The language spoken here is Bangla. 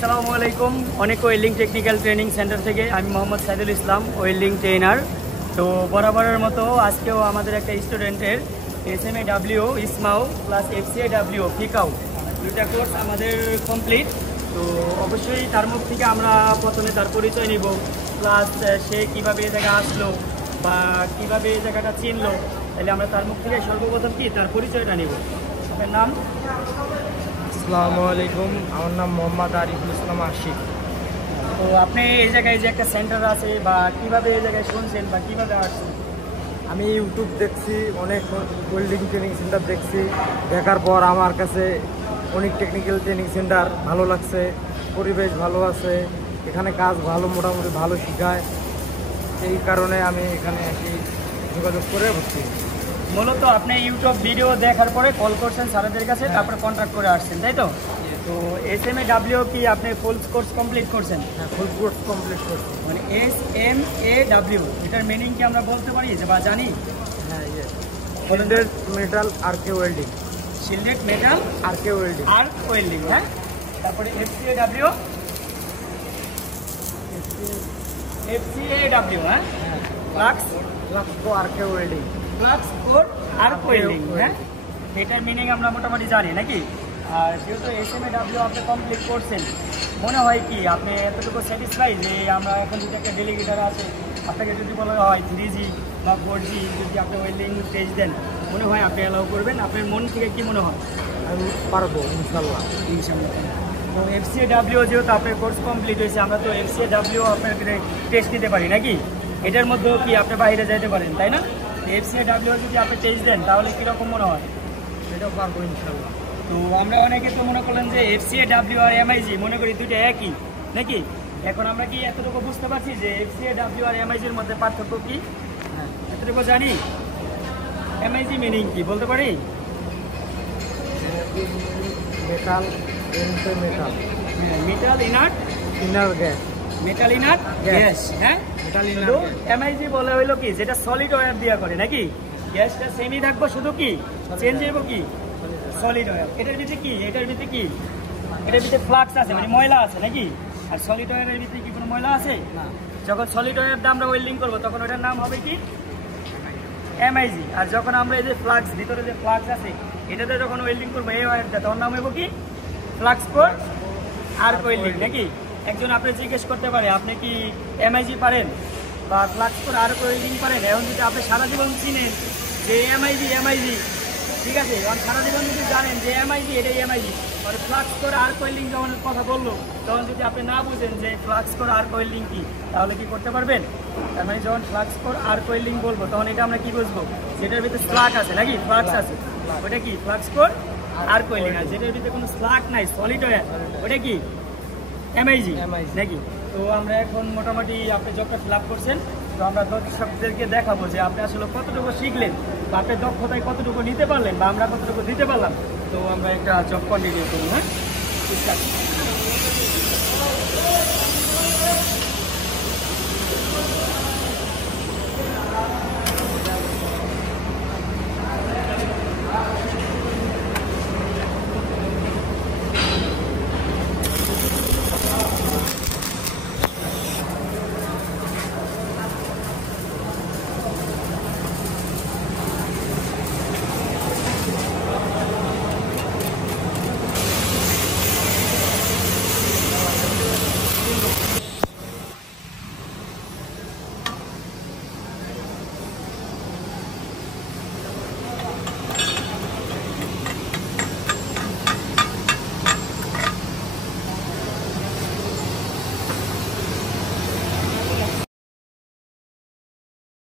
আসসালামু আলাইকুম। অনেক ওয়েল্ডিং টেকনিক্যাল ট্রেনিং সেন্টার থেকে আমি মোহাম্মদ সাইদুল ইসলাম, ওয়েল্ডিং ট্রেনার। তো বরাবরের মতো আজকেও আমাদের একটা স্টুডেন্টের SMAW ইসমাও প্লাস FCAW ফিকাও দুটা কোর্স আমাদের কমপ্লিট। তো অবশ্যই তার মুখ থেকে আমরা প্রথমে তার পরিচয় নিব, প্লাস সে কীভাবে এই জায়গায় আসলো বা কীভাবে এই জায়গাটা চিনলো। তাহলে আমরা তার মুখ থেকে সর্বপ্রথম কি তার পরিচয়টা নিব। আপনার নাম? আসসালামু আলাইকুম, আমার নাম মোহাম্মদ আরিফুল ইসলাম আশিক। তো আপনি এই জায়গায় যে একটা সেন্টার আছে বা কিভাবে এই জায়গায় শুনছেন বা কিভাবে আসছেন? আমি ইউটিউব দেখছি, অনেক ওয়েল্ডিং ট্রেনিং সেন্টার দেখছি। দেখার পর আমার কাছে অনেক টেকনিক্যাল ট্রেনিং সেন্টার ভালো লাগছে, পরিবেশ ভালো আছে, এখানে কাজ ভালো, মোটামুটি ভালো শেখায়। এই কারণে আমি এখানে একটি যোগাযোগ করে ভর্তি। মূলত আপনি ইউটিউব ভিডিও দেখার পরে কল করছেন স্যারদের কাছে, তারপরে কন্ট্যাক্ট করে আসছেন, তাই তো? তো SMAW কি আপনি ফুল কোর্স কমপ্লিট করছেন? হ্যাঁ, ফুল কোর্স কমপ্লিট করছি। মানে SMAW এটার মিনিং কি আমরা বলতে পারি যে বা জানি? হ্যাঁ, shielded metal arc welding. Shielded metal arc welding. Arc welding, হ্যাঁ। তারপরে FCAW, হ্যাঁ। Flux arc welding. Flux core arc welding, হ্যাঁ। এটার মিনিং আমরা মোটামুটি জানি নাকি? আর যেহেতু SMAW আপনি কমপ্লিট করছেন, মনে হয় কি আপনি এতটুকু স্যাটিসফাই যে আমরা এখন যদি একটা ডেলিগেটার আছে, আপনাকে যদি বলা হয় 3G বা 4G যদি আপনি ওয়েল্ডিং টেস্ট দেন, মনে হয় আপনি অ্যালাউ করবেন? আপনার মন থেকে কি মনে হয়? আমি পারবো ইনশাল্লাহ। তো FCAW যেহেতু আপনার কোর্স কমপ্লিট হয়েছে, আমরা তো FCAW আপনার টেস্ট নিতে পারি নাকি? এটার মধ্যেও কি আপনি বাইরে যেতে পারেন, তাই না? FCAW যদি আপনি টেস্ট দেন তাহলে কীরকম মনে হয়? সেটাও পারবো ইনশাল্লাহ। তো আমরা অনেকে তো মনে করলেন যে FCAW আর MIG মনে করি দুটো একই নাকি? এখন আমরা কি এতটুকু বুঝতে পারছি যে FCAW আর MIGর মধ্যে পার্থক্য কি? হ্যাঁ, এতটুকু জানি। MIG মিনিং কি বলতে পারি? Metal into metal, metal inert inert gas, metal inert gas, হ্যাঁ। Metal inert. তো MIG বলা হইলো কি যেটা সলিড ওয়্যার দিয়া করে নাকি? গ্যাসটা সেমই থাকবো, শুধু কি চেঞ্জ হইব কি সলিড ওয়্যার। এটার ভিতরে কি এটার ভিতরে ফ্লাক্স আছে, মানে ময়লা আছে নাকি? আর সলিড ওয়্যারের ভিতরে কি কোনো ময়লা আছে না? যখন সলিড ওয়্যার দিয়ে আমরা ওয়েল্ডিং করবো তখন ওটার নাম হবে কি MIG। আর যখন আমরা এই যে ফ্লাক্স, ভিতরে যে ফ্লাক্স আছে এটাতে যখন ওয়েল্ডিং করবো এই ওয়্যারটা, তখন নাম হইব কি ফ্লাক্স কোর আর্ক ওয়েল্ডিং নাকি? একজন আপনি জিজ্ঞেস করতে পারে আপনি কি MIG পারেন বা ফ্লাক্স কোর আর্ক ওয়েল্ডিং পারেন? এখন যদি আপনি সারা জীবন চিনেন যে MIG, ঠিক আছে, কারণ সারা জীবন যদি জানেন যে MIG এটাই MIG, মানে ফ্লাক্স কোর আর্ক ওয়েল্ডিং যখন কথা বললো তখন যদি আপনি না বুঝেন যে ফ্লাক্স কোর আর্ক ওয়েল্ডিং কি, তাহলে কি করতে পারবেন? তার মানে যখন ফ্লাক্স কোর আর্ক ওয়েল্ডিং বলবো তখন এটা আমরা কি বুঝবো? যেটার ভিতরে স্লাগ আছে নাকি, ফ্লাক্স আছে, ওটা কি ফ্লাক্স কোর আর্ক ওয়েল্ডিং। আর যেটার ভিতরে কোনো স্লাগ নাই, সলিড ওয়্যার, ওটা কি MIG নাকি? তো আমরা এখন মোটামুটি আপনি জবটা ফিল আপ করছেন, তো আমরা দর্শকদেরকে দেখাবো যে আপনি আসলে কতটুকু শিখলেন বা আপনার দক্ষতায় কতটুকু নিতে পারলেন বা আমরা কতটুকু দিতে পারলাম। তো আমরা একটা জব কন্টিনিউ করুন, হ্যাঁ।